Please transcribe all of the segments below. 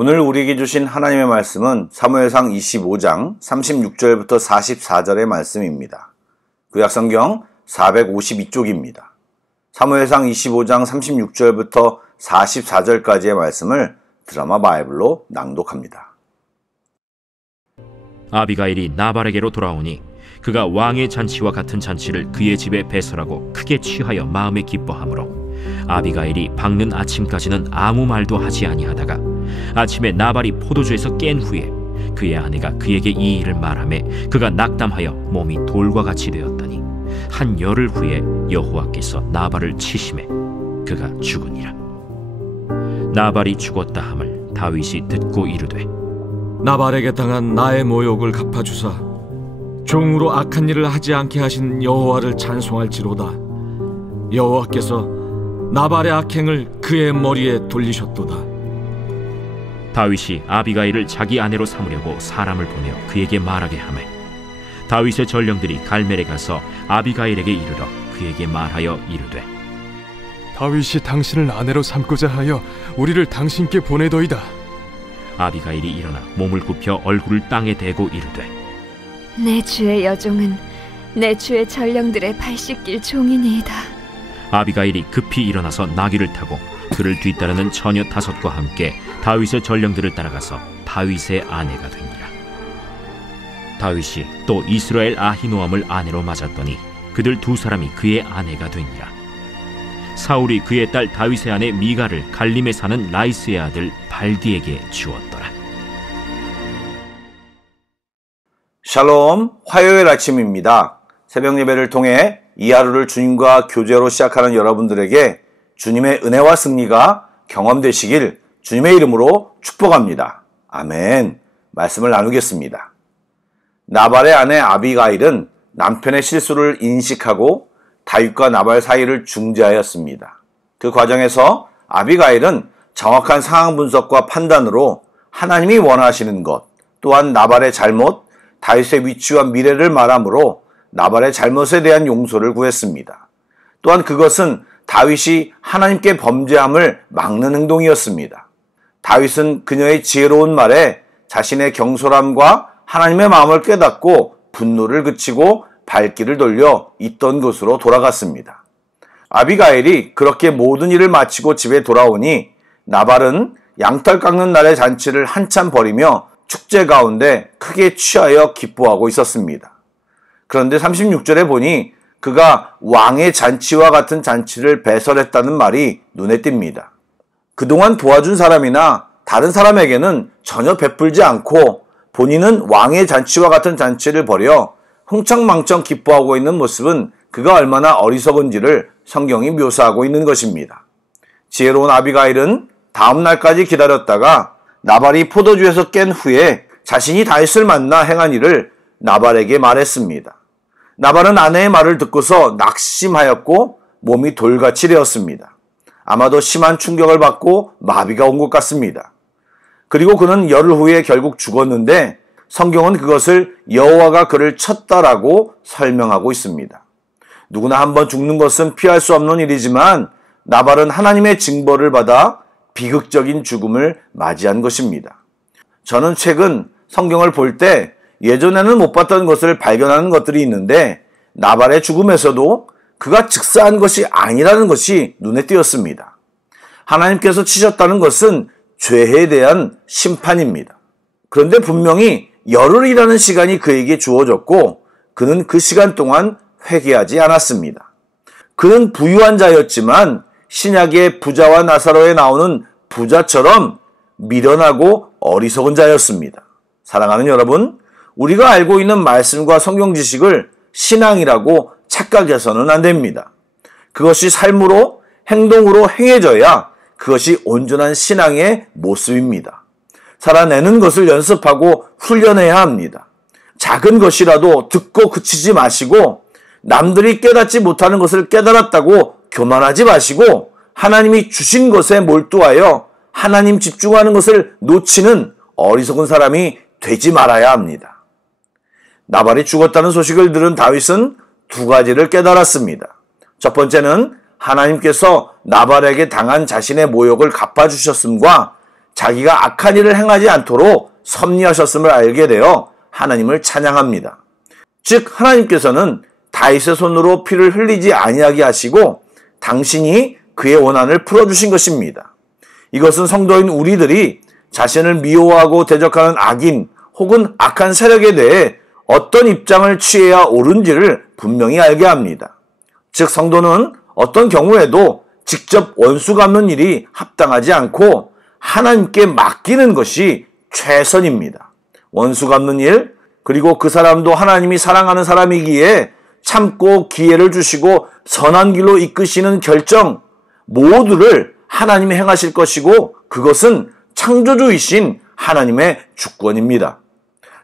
오늘 우리에게 주신 하나님의 말씀은 사무엘상 25장 36절부터 44절의 말씀입니다. 구약성경 452쪽입니다. 사무엘상 25장 36절부터 44절까지의 말씀을 드라마 바이블로 낭독합니다. 아비가일이 나발에게로 돌아오니 그가 왕의 잔치와 같은 잔치를 그의 집에 배설하고 크게 취하여 마음에 기뻐하므로 아비가일이 밝는 아침까지는 아무 말도 하지 아니하다가 아침에 나발이 포도주에서 깬 후에 그의 아내가 그에게 이 일을 말하매 그가 낙담하여 몸이 돌과 같이 되었더니 한 열흘 후에 여호와께서 나발을 치시매 그가 죽으니라. 나발이 죽었다 함을 다윗이 듣고 이르되 나발에게 당한 나의 모욕을 갚아주사 종으로 악한 일을 하지 않게 하신 여호와를 찬송할지로다. 여호와께서 나발의 악행을 그의 머리에 돌리셨도다. 다윗이 아비가일을 자기 아내로 삼으려고 사람을 보내어 그에게 말하게 하매 다윗의 전령들이 갈멜에 가서 아비가일에게 이르러 그에게 말하여 이르되 다윗이 당신을 아내로 삼고자 하여 우리를 당신께 보내더이다. 아비가일이 일어나 몸을 굽혀 얼굴을 땅에 대고 이르되 내 주의 여종은 내 주의 전령들의 발 씻길 종이니이다. 아비가일이 급히 일어나서 나귀를 타고 그를 뒤따르는 처녀 5과 함께 다윗의 전령들을 따라가서 다윗의 아내가 되니라. 다윗이 또 이스라엘 아히노암을 아내로 맞았더니 그들 2사람이 그의 아내가 되니라. 사울이 그의 딸 다윗의 아내 미갈을 갈림에 사는 라이스의 아들 발디에게 주었더라. 샬롬, 화요일 아침입니다. 새벽 예배를 통해 이 하루를 주님과 교제로 시작하는 여러분들에게 주님의 은혜와 승리가 경험되시길 주님의 이름으로 축복합니다. 아멘. 말씀을 나누겠습니다. 나발의 아내 아비가일은 남편의 실수를 인식하고 다윗과 나발 사이를 중재하였습니다. 그 과정에서 아비가일은 정확한 상황 분석과 판단으로 하나님이 원하시는 것, 또한 나발의 잘못, 다윗의 위치와 미래를 말함으로 나발의 잘못에 대한 용서를 구했습니다. 또한 그것은 다윗이 하나님께 범죄함을 막는 행동이었습니다. 다윗은 그녀의 지혜로운 말에 자신의 경솔함과 하나님의 마음을 깨닫고 분노를 그치고 발길을 돌려 있던 곳으로 돌아갔습니다. 아비가일이 그렇게 모든 일을 마치고 집에 돌아오니 나발은 양털 깎는 날의 잔치를 한참 벌이며 축제 가운데 크게 취하여 기뻐하고 있었습니다. 그런데 36절에 보니 그가 왕의 잔치와 같은 잔치를 배설했다는 말이 눈에 띕니다. 그동안 도와준 사람이나 다른 사람에게는 전혀 베풀지 않고 본인은 왕의 잔치와 같은 잔치를 벌여 흥청망청 기뻐하고 있는 모습은 그가 얼마나 어리석은지를 성경이 묘사하고 있는 것입니다. 지혜로운 아비가일은 다음 날까지 기다렸다가 나발이 포도주에서 깬 후에 자신이 다윗을 만나 행한 일을 나발에게 말했습니다. 나발은 아내의 말을 듣고서 낙심하였고 몸이 돌같이 되었습니다. 아마도 심한 충격을 받고 마비가 온 것 같습니다. 그리고 그는 열흘 후에 결국 죽었는데 성경은 그것을 여호와가 그를 쳤다라고 설명하고 있습니다. 누구나 한번 죽는 것은 피할 수 없는 일이지만 나발은 하나님의 징벌을 받아 비극적인 죽음을 맞이한 것입니다. 저는 최근 성경을 볼 때 예전에는 못 봤던 것을 발견하는 것들이 있는데 나발의 죽음에서도 그가 즉사한 것이 아니라는 것이 눈에 띄었습니다. 하나님께서 치셨다는 것은 죄에 대한 심판입니다. 그런데 분명히 열흘이라는 시간이 그에게 주어졌고 그는 그 시간 동안 회개하지 않았습니다. 그는 부유한 자였지만 신약의 부자와 나사로에 나오는 부자처럼 미련하고 어리석은 자였습니다. 사랑하는 여러분, 우리가 알고 있는 말씀과 성경 지식을 신앙이라고 착각해서는 안 됩니다. 그것이 삶으로, 행동으로 행해져야 그것이 온전한 신앙의 모습입니다. 살아내는 것을 연습하고 훈련해야 합니다. 작은 것이라도 듣고 그치지 마시고 남들이 깨닫지 못하는 것을 깨달았다고 교만하지 마시고 하나님이 주신 것에 몰두하여 하나님 집중하는 것을 놓치는 어리석은 사람이 되지 말아야 합니다. 나발이 죽었다는 소식을 들은 다윗은 2가지를 깨달았습니다. 첫 번째는 하나님께서 나발에게 당한 자신의 모욕을 갚아주셨음과 자기가 악한 일을 행하지 않도록 섭리하셨음을 알게 되어 하나님을 찬양합니다. 즉 하나님께서는 다윗의 손으로 피를 흘리지 아니하게 하시고 당신이 그의 원한을 풀어주신 것입니다. 이것은 성도인 우리들이 자신을 미워하고 대적하는 악인 혹은 악한 세력에 대해 어떤 입장을 취해야 옳은지를 분명히 알게 합니다. 즉 성도는 어떤 경우에도 직접 원수 갚는 일이 합당하지 않고 하나님께 맡기는 것이 최선입니다. 원수 갚는 일, 그리고 그 사람도 하나님이 사랑하는 사람이기에 참고 기회를 주시고 선한 길로 이끄시는 결정 모두를 하나님이 행하실 것이고 그것은 창조주이신 하나님의 주권입니다.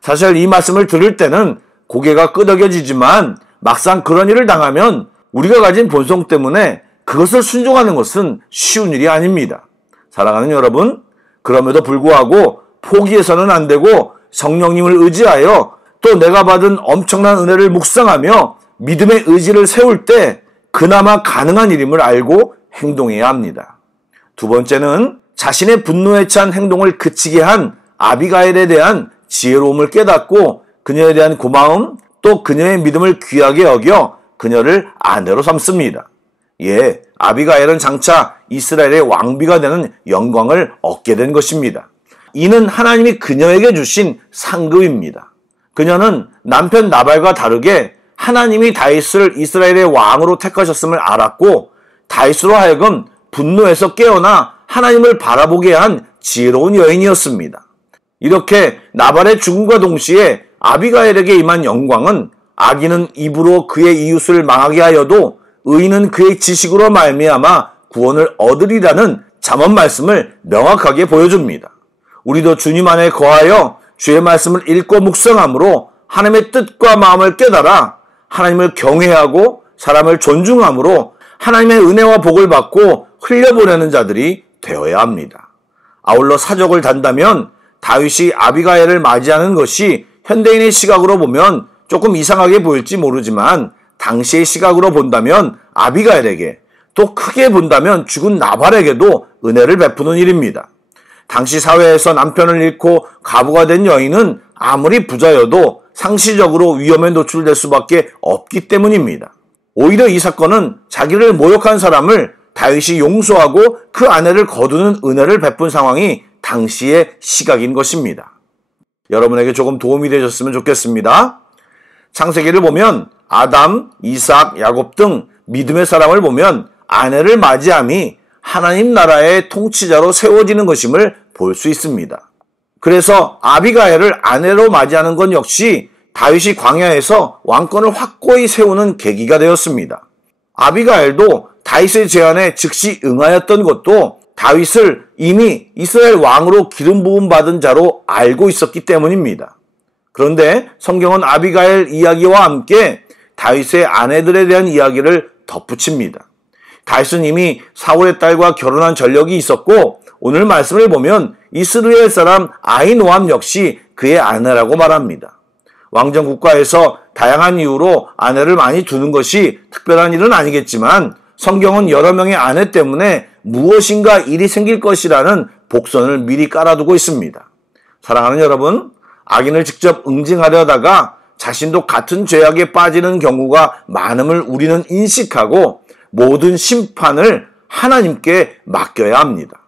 사실 이 말씀을 들을 때는 고개가 끄덕여지지만 막상 그런 일을 당하면 우리가 가진 본성 때문에 그것을 순종하는 것은 쉬운 일이 아닙니다. 사랑하는 여러분, 그럼에도 불구하고 포기해서는 안 되고 성령님을 의지하여 또 내가 받은 엄청난 은혜를 묵상하며 믿음의 의지를 세울 때 그나마 가능한 일임을 알고 행동해야 합니다. 두 번째는 자신의 분노에 찬 행동을 그치게 한 아비가일에 대한 지혜로움을 깨닫고 그녀에 대한 고마움 또 그녀의 믿음을 귀하게 여겨 그녀를 아내로 삼습니다. 예, 아비가일은 장차 이스라엘의 왕비가 되는 영광을 얻게 된 것입니다. 이는 하나님이 그녀에게 주신 상급입니다. 그녀는 남편 나발과 다르게 하나님이 다윗을 이스라엘의 왕으로 택하셨음을 알았고 다윗으로 하여금 분노에서 깨어나 하나님을 바라보게 한 지혜로운 여인이었습니다. 이렇게 나발의 죽음과 동시에 아비가일에게 임한 영광은 악인은 입으로 그의 이웃을 망하게 하여도 의인은 그의 지식으로 말미암아 구원을 얻으리라는 잠언 말씀을 명확하게 보여줍니다. 우리도 주님 안에 거하여 주의 말씀을 읽고 묵상함으로 하나님의 뜻과 마음을 깨달아 하나님을 경외하고 사람을 존중함으로 하나님의 은혜와 복을 받고 흘려보내는 자들이 되어야 합니다. 아울러 사적을 단다면 다윗이 아비가일을 맞이하는 것이 현대인의 시각으로 보면 조금 이상하게 보일지 모르지만 당시의 시각으로 본다면 아비가일에게 또 크게 본다면 죽은 나발에게도 은혜를 베푸는 일입니다. 당시 사회에서 남편을 잃고 가부가 된 여인은 아무리 부자여도 상시적으로 위험에 노출될 수밖에 없기 때문입니다. 오히려 이 사건은 자기를 모욕한 사람을 다윗이 용서하고 그 아내를 거두는 은혜를 베푼 상황이 당시의 시각인 것입니다. 여러분에게 조금 도움이 되셨으면 좋겠습니다. 창세기를 보면 아담, 이삭, 야곱 등 믿음의 사람을 보면 아내를 맞이함이 하나님 나라의 통치자로 세워지는 것임을 볼 수 있습니다. 그래서 아비가일을 아내로 맞이하는 건 역시 다윗이 광야에서 왕권을 확고히 세우는 계기가 되었습니다. 아비가일도 다윗의 제안에 즉시 응하였던 것도 다윗을 이미 이스라엘 왕으로 기름 부음 받은 자로 알고 있었기 때문입니다. 그런데 성경은 아비가일 이야기와 함께 다윗의 아내들에 대한 이야기를 덧붙입니다. 다윗은 이미 사울의 딸과 결혼한 전력이 있었고 오늘 말씀을 보면 이스라엘 사람 아히노암 역시 그의 아내라고 말합니다. 왕정 국가에서 다양한 이유로 아내를 많이 두는 것이 특별한 일은 아니겠지만 성경은 여러 명의 아내 때문에 무엇인가 일이 생길 것이라는 복선을 미리 깔아두고 있습니다. 사랑하는 여러분, 악인을 직접 응징하려다가 자신도 같은 죄악에 빠지는 경우가 많음을 우리는 인식하고 모든 심판을 하나님께 맡겨야 합니다.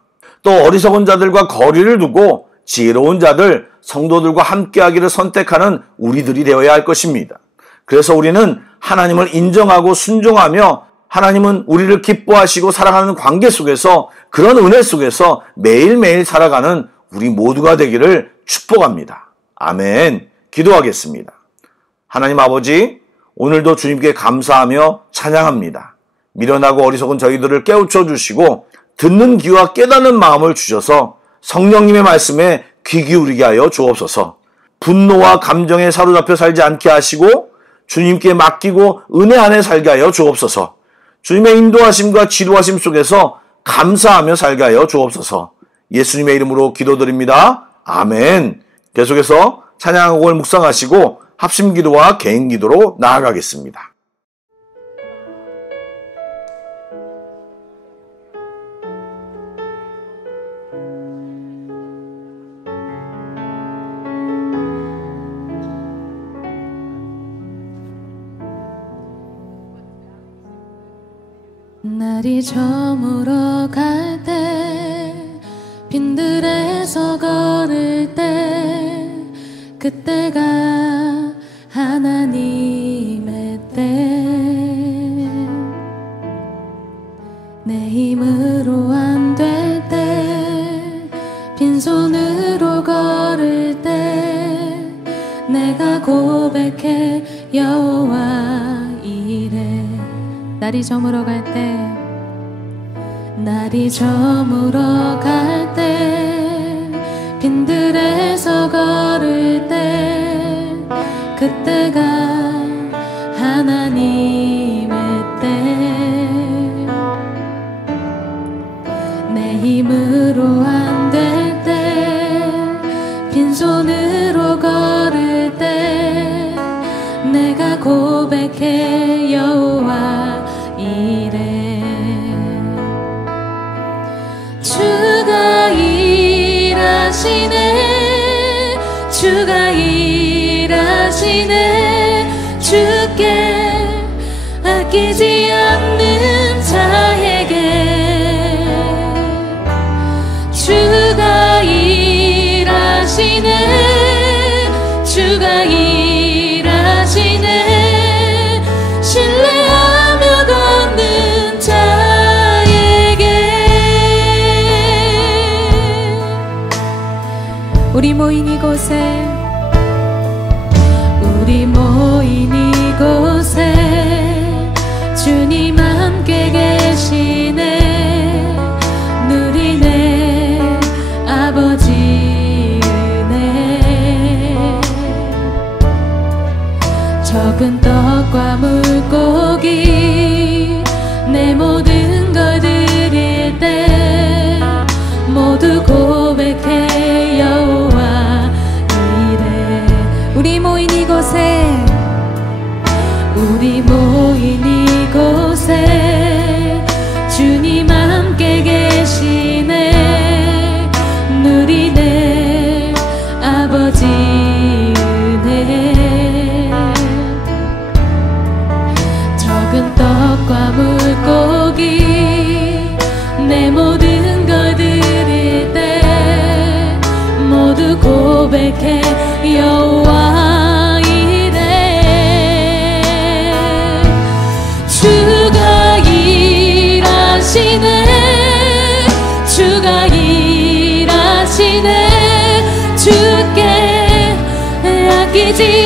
또 어리석은 자들과 거리를 두고 지혜로운 자들, 성도들과 함께하기를 선택하는 우리들이 되어야 할 것입니다. 그래서 우리는 하나님을 인정하고 순종하며 하나님은 우리를 기뻐하시고 사랑하는 관계 속에서 그런 은혜 속에서 매일매일 살아가는 우리 모두가 되기를 축복합니다. 아멘. 기도하겠습니다. 하나님 아버지, 오늘도 주님께 감사하며 찬양합니다. 미련하고 어리석은 저희들을 깨우쳐 주시고 듣는 귀와 깨닫는 마음을 주셔서 성령님의 말씀에 귀 기울이게 하여 주옵소서. 분노와 감정에 사로잡혀 살지 않게 하시고 주님께 맡기고 은혜 안에 살게 하여 주옵소서. 주님의 인도하심과 지도하심 속에서 감사하며 살게 하여 주옵소서. 예수님의 이름으로 기도드립니다. 아멘. 계속해서 찬양곡을 묵상하시고 합심기도와 개인기도로 나아가겠습니다. 날이 저물어 갈 때 빈들에서 걸을 때 그때가 하나님의 때 내 힘으로 안 될 때 빈손으로 걸을 때 내가 고백해 여호와 이래 날이 저물어 갈 때 날이 저물어 갈 때 빈들에서 걸을 때 그때가 하나님의 때 내 힘으로 안 될 때 빈손으로 걸을 때 내가 고백해 여호와 이래 주가 일하시네 주가 일하시네 주께 아끼지 않는 자에게 주가 일하시네 주가 일하시네 신뢰하며 걷는 자에게 우리 모인 이곳에 주님 함께 계시네 누리네 아버지 은혜 적은 떡과 물고기 내 모든 걸 드릴 때 모두 고백해 여호와 이래 우리 모인 이곳에 주님 함께 계시네 누리네 아버지 은혜 적은 떡과 물고기 내 모든 걸 드릴 때 모두 고백해 여호와 이래 주가 일하시네 주가 일하시네 주께 아끼지